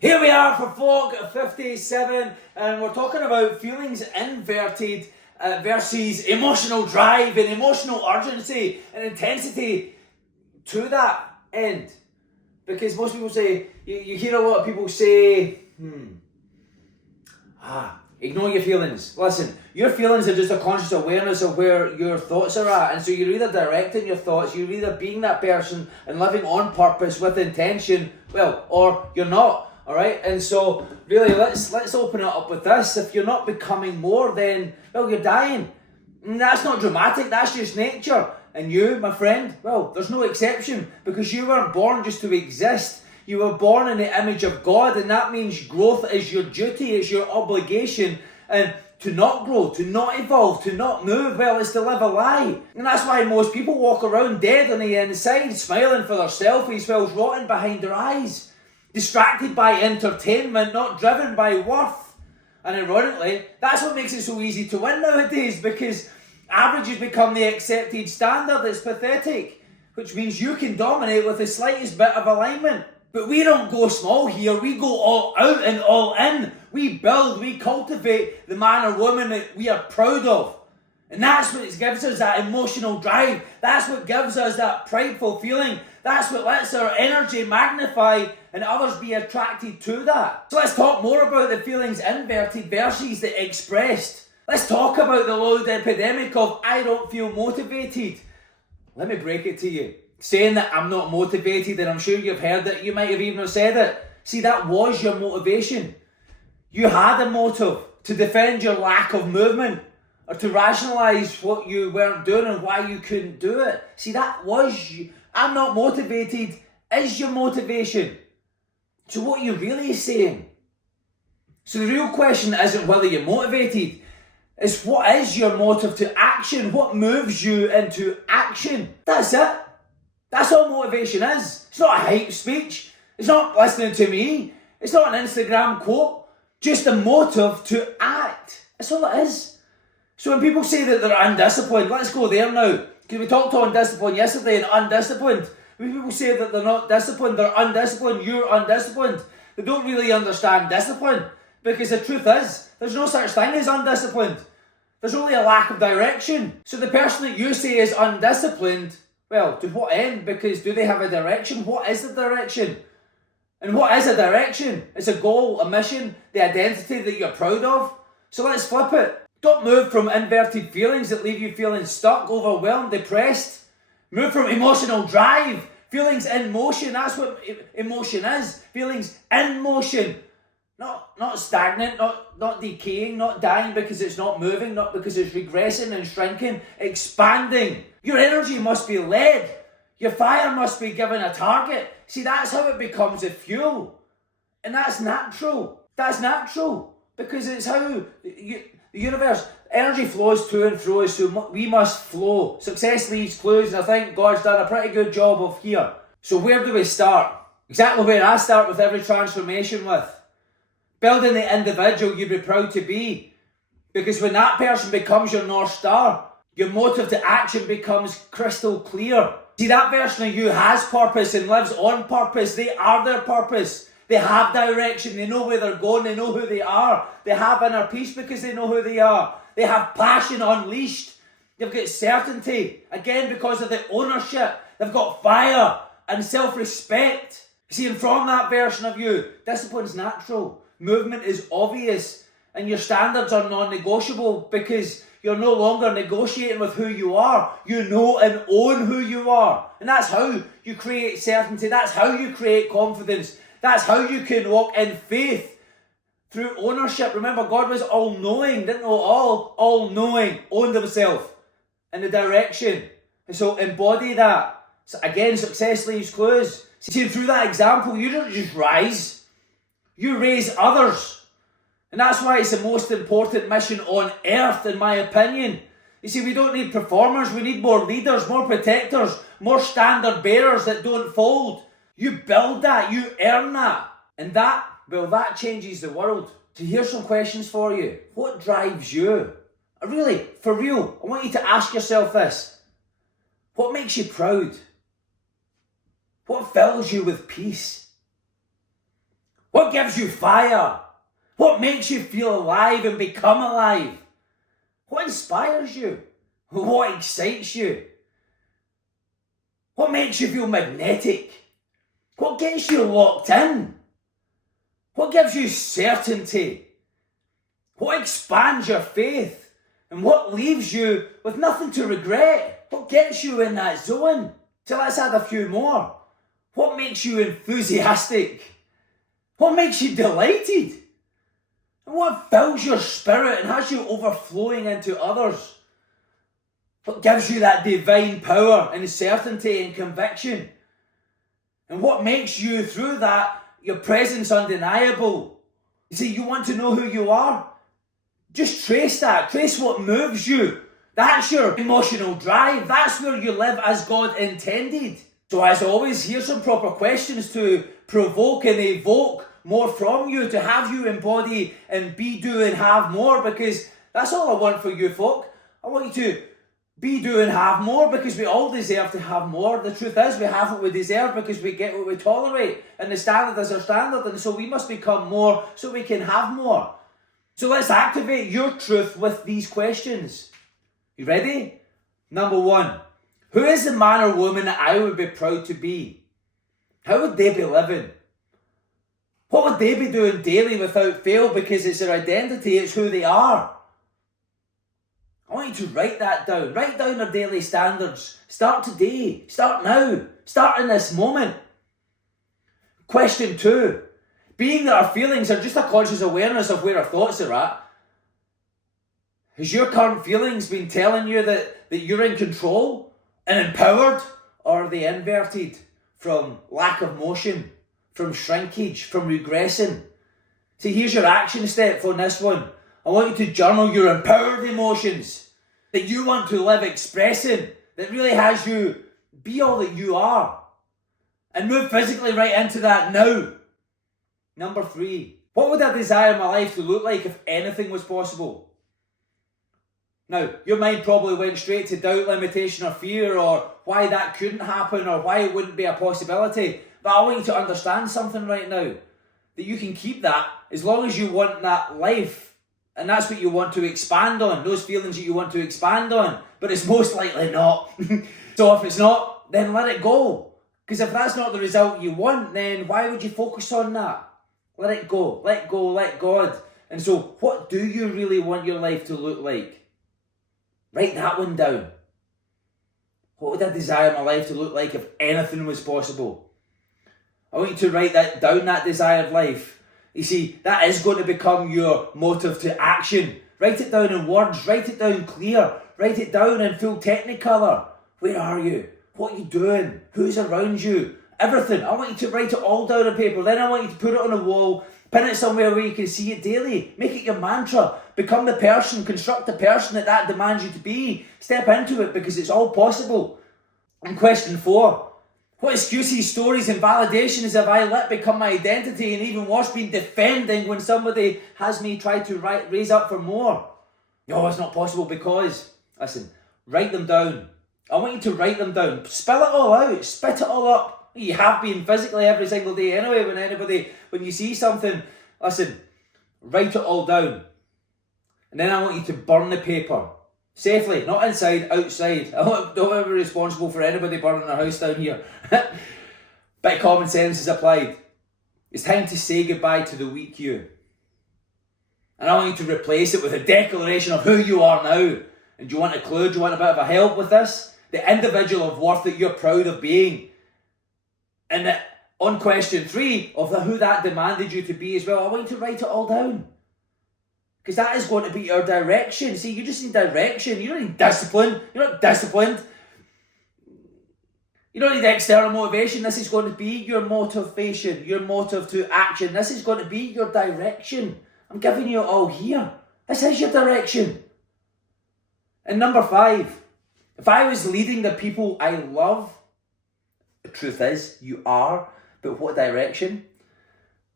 Here we are for vlog 57, and we're talking about feelings inverted versus emotional drive and emotional urgency and intensity to that end. Because most people say, you hear a lot of people say, ignore your feelings. Listen, your feelings are just a conscious awareness of where your thoughts are at. And so you're either directing your thoughts, you're either being that person and living on purpose with intention, or you're not. Alright, and so really let's open it up with this. If you're not becoming more, then you're dying. And that's not dramatic, that's just nature. And you, my friend, there's no exception, because you weren't born just to exist. You were born in the image of God, and that means growth is your duty, it's your obligation. And to not grow, to not evolve, to not move, it's to live a lie. And that's why most people walk around dead on the inside, smiling for their selfies while rotting behind their eyes. Distracted by entertainment, not driven by worth. And ironically, that's what makes it so easy to win nowadays, because averages become the accepted standard. It's pathetic, which means you can dominate with the slightest bit of alignment. But we don't go small here, we go all out and all in. We build, we cultivate the man or woman that we are proud of. And that's what gives us that emotional drive. That's what gives us that prideful feeling. That's what lets our energy magnify and others be attracted to that. So let's talk more about the feelings inverted versus the expressed. Let's talk about the loud epidemic of I don't feel motivated. Let me break it to you. Saying that I'm not motivated, and I'm sure you've heard it, you might have even said it. See, that was your motivation. You had a motive to defend your lack of movement, or to rationalise what you weren't doing and why you couldn't do it. See, that was you. I'm not motivated is your motivation. So what are you really saying? So the real question isn't whether you're motivated, it's what is your motive to action? What moves you into action? That's it. That's all motivation is. It's not a hype speech. It's not listening to me. It's not an Instagram quote. Just a motive to act. That's all it is. So when people say that they're undisciplined, let's go there now. Because we talked on discipline yesterday and undisciplined. When people say that they're not disciplined, they're undisciplined, you're undisciplined. They don't really understand discipline. Because the truth is, there's no such thing as undisciplined. There's only a lack of direction. So the person that you say is undisciplined, to what end? Because do they have a direction? What is the direction? And what is a direction? It's a goal, a mission, the identity that you're proud of. So let's flip it. Don't move from inverted feelings that leave you feeling stuck, overwhelmed, depressed. Move from emotional drive, feelings in motion. That's what emotion is. Feelings in motion. Not stagnant, not decaying, not dying because it's not moving, not because it's regressing and shrinking, expanding. Your energy must be led. Your fire must be given a target. See, that's how it becomes a fuel. And that's natural. That's natural. Because it's how the universe, energy flows to and fro, so we must flow. Success leaves clues, and I think God's done a pretty good job of here. So where do we start? Exactly where I start with every transformation with. Building the individual you'd be proud to be. Because when that person becomes your North Star, your motive to action becomes crystal clear. See, that version of you has purpose and lives on purpose. They are their purpose. They have direction. They know where they're going. They know who they are. They have inner peace because they know who they are. They have passion unleashed. They've got certainty. Again, because of the ownership. They've got fire and self-respect. See, and from that version of you, discipline's natural. Movement is obvious. And your standards are non-negotiable because you're no longer negotiating with who you are. You know and own who you are. And that's how you create certainty. That's how you create confidence. That's how you can walk in faith through ownership. Remember, God was all-knowing, didn't know all-knowing, owned himself in the direction. And so embody that. So again, success leaves clues. See, through that example, you don't just rise. You raise others. And that's why it's the most important mission on earth, in my opinion. You see, we don't need performers, we need more leaders, more protectors, more standard bearers that don't fold. You build that, you earn that. And that changes the world. So here's some questions for you. What drives you? Really, for real, I want you to ask yourself this. What makes you proud? What fills you with peace? What gives you fire? What makes you feel alive and become alive? What inspires you? What excites you? What makes you feel magnetic? What gets you locked in? What gives you certainty? What expands your faith? And what leaves you with nothing to regret? What gets you in that zone? So let's add a few more. What makes you enthusiastic? What makes you delighted? And what fills your spirit and has you overflowing into others? What gives you that divine power and certainty and conviction? And what makes you, through that, your presence undeniable? You see, you want to know who you are? Just trace that. Trace what moves you. That's your emotional drive. That's where you live as God intended. So as always, here's some proper questions to provoke and evoke more from you, to have you embody and be, do and have more, because that's all I want for you folk. I want you to be, do and have more, because we all deserve to have more. The truth is, we have what we deserve because we get what we tolerate, and the standard is our standard, and so we must become more so we can have more. So let's activate your truth with these questions. You ready? Number 1, who is the man or woman that I would be proud to be? How would they be living? What would they be doing daily without fail, because it's their identity, it's who they are? I want you to write that down. Write down their daily standards. Start today. Start now. Start in this moment. Question 2. Being that our feelings are just a conscious awareness of where our thoughts are at, has your current feelings been telling you that you're in control and empowered? Or are they inverted from lack of motion, from shrinkage, from regressing? See, here's your action step for this one. I want you to journal your empowered emotions that you want to live expressing, that really has you be all that you are. And move physically right into that now. Number 3, what would I desire my life to look like if anything was possible? Now, your mind probably went straight to doubt, limitation or fear, or why that couldn't happen, or why it wouldn't be a possibility. But I want you to understand something right now. That you can keep that as long as you want that life. And that's what you want to expand on. Those feelings that you want to expand on. But it's most likely not. So if it's not, then let it go. Because if that's not the result you want, then why would you focus on that? Let it go. Let go. Let God. And so what do you really want your life to look like? Write that one down. What would I desire my life to look like if anything was possible? I want you to write that down, that desired life. You see, that is going to become your motive to action. Write it down in words. Write it down clear. Write it down in full technicolor. Where are you? What are you doing? Who's around you? Everything. I want you to write it all down on paper. Then I want you to put it on a wall. Pin it somewhere where you can see it daily. Make it your mantra. Become the person. Construct the person that demands you to be. Step into it, because it's all possible. And question 4. What excuses, stories and validations have I let become my identity, and even worse, been defending when somebody has me try to raise up for more? No, it's not possible because... Listen, write them down. I want you to write them down. Spill it all out. Spit it all up. You have been physically every single day anyway. When you see something, listen, write it all down. And then I want you to burn the paper. Safely, not inside, outside. I don't want to be responsible for anybody burning their house down here. Bit of common sense is applied. It's time to say goodbye to the weak you. And I want you to replace it with a declaration of who you are now. And do you want a clue? Do you want a bit of a help with this? The individual of worth that you're proud of being. And that on question 3 of who that demanded you to be as well, I want you to write it all down. Because that is going to be your direction. See, you just need direction. You don't need discipline. You're not disciplined. You don't need external motivation. This is going to be your motivation, your motive to action. This is going to be your direction. I'm giving you it all here. This is your direction. And number 5, if I was leading the people I love, the truth is, you are, but what direction?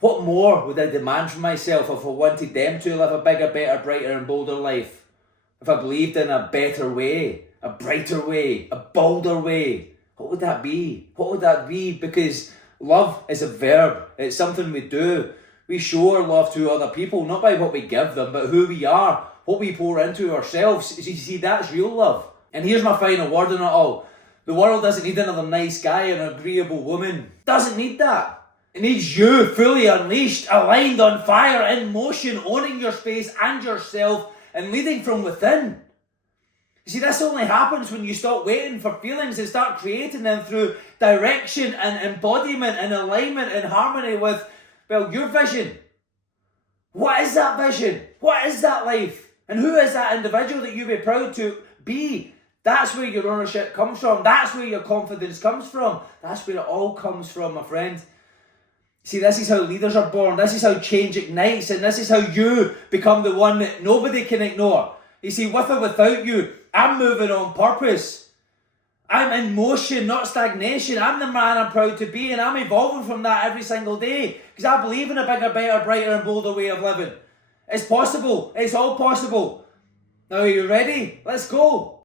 What more would I demand from myself if I wanted them to live a bigger, better, brighter and bolder life? If I believed in a better way, a brighter way, a bolder way, what would that be? What would that be? Because love is a verb. It's something we do. We show our love to other people, not by what we give them, but who we are, what we pour into ourselves. You see, that's real love. And here's my final word on it all. The world doesn't need another nice guy and an agreeable woman. Doesn't need that. It needs you, fully unleashed, aligned, on fire, in motion, owning your space and yourself, and leading from within. You see, this only happens when you stop waiting for feelings and start creating them through direction and embodiment and alignment and harmony with, well, your vision. What is that vision? What is that life? And who is that individual that you be proud to be? That's where your ownership comes from. That's where your confidence comes from. That's where it all comes from, my friend. See, this is how leaders are born. This is how change ignites. And this is how you become the one that nobody can ignore. You see, with or without you, I'm moving on purpose. I'm in motion, not stagnation. I'm the man I'm proud to be, and I'm evolving from that every single day because I believe in a bigger, better, brighter, and bolder way of living. It's possible. It's all possible. Now, are you ready? Let's go.